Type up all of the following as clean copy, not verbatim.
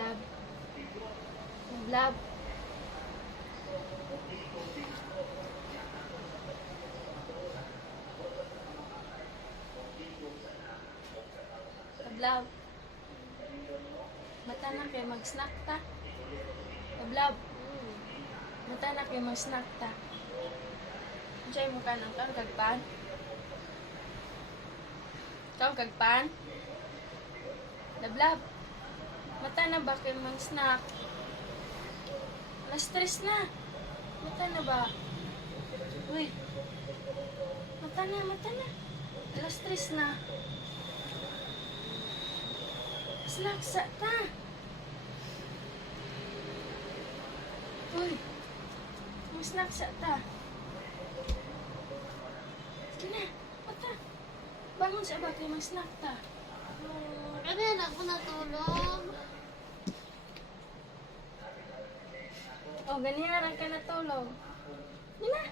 Love. Love. Love. Mata na kayo mag-snack ta. Love. Mata na kayo mag-snack ta. Diyan mo ka ng kagpan. Kau kagpan. Love. Mata na ba kayo mag-snack? Alas 3 na. Mata na ba? Uy. Mata na. Alas 3 na. Snack sa ta. Uy. Snack sa ta. Sige na. Mata. Bangon sa ba kayo mag-snack ta. Kanina ako natulog. Oh, ganihan ka natulog. Yun na.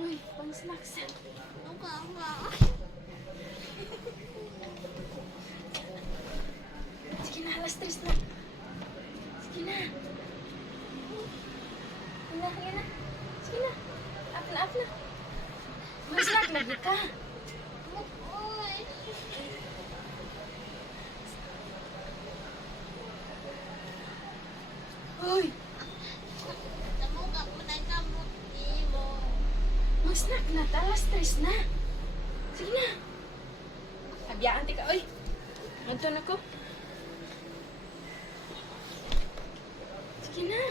Uy, pang snacks. Sige na, alas 3 na. Sige na. Sige na. Sige na. Up na. Mag-snack lagi ka. Uy. Mag-snack na, alas 3 na. Sige na. Abiyaan tika, uy. Nandun ako. Sige na.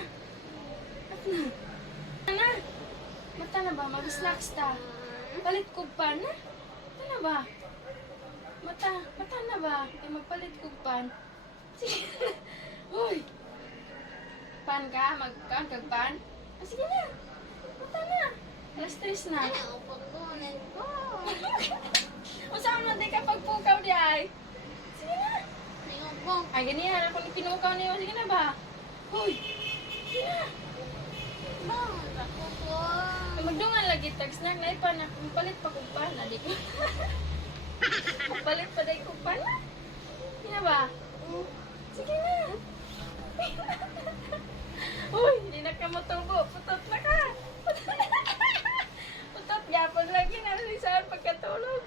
At na. Ano? Mata na ba? Mag-snacks ta. Palit ko pan na. Mata na ba? Mata na ba? Ay, magpalit ko pan. Sige na. Uy. Pan ka? Magkaan kag pan? Ah, sige na. Mata na. Alas 3 na. O saan mo di ka pagpukaw di ay? Sige na. Ay, ganyan. Ako ni pinukaw niyo. Sige na ba? Hoy. Sige na. Magdungan lagi tag-snack na ipan. Magpalit pa kong pan. Adik ko. Magpalit pa day kong pan. Sige na ba? Sige na. Uy, hindi na ka matubo. Putot na ka. Putot gapon lagi na rin saan pagkatulog.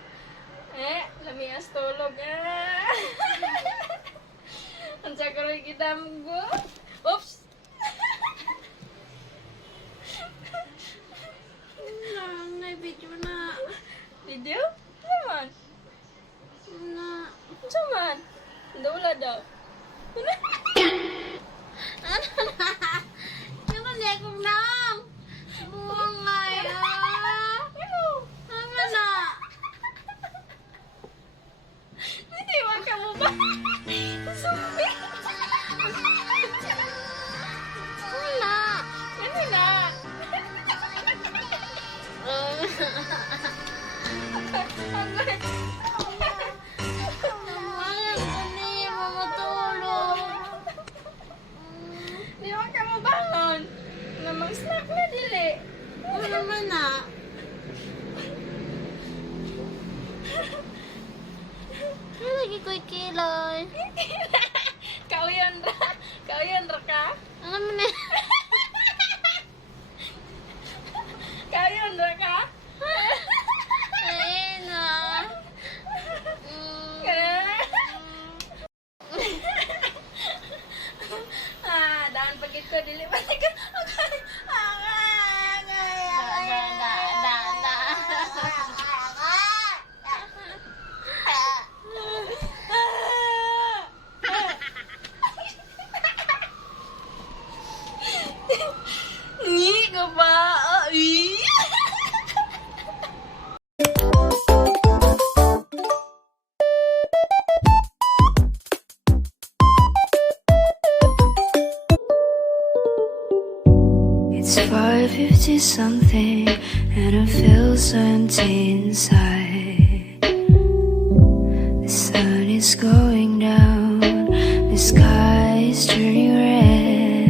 Lamias tulog. Ang sakaroy kita mo. Oops! May video na. Video? Naman. Na. Saman? Wala daw. Ano na? Yung kasi akong lang. Buwangay. Ano? Ano na? Nitiwan ka mo ba? Sumbi! Wala. Ano na? Ang gulit. Naman ko niya matulog. Di ba ka mo bangon? Namang snack na dili. Ano naman na? Ano lagi ko'y kilay? Kauyan ra ka? Ano naman na? Kauyan ra ka? Ayun na. Daan pagit ko dili ba ka? Ni ko ba? It's 5:50 something and I feel so empty inside.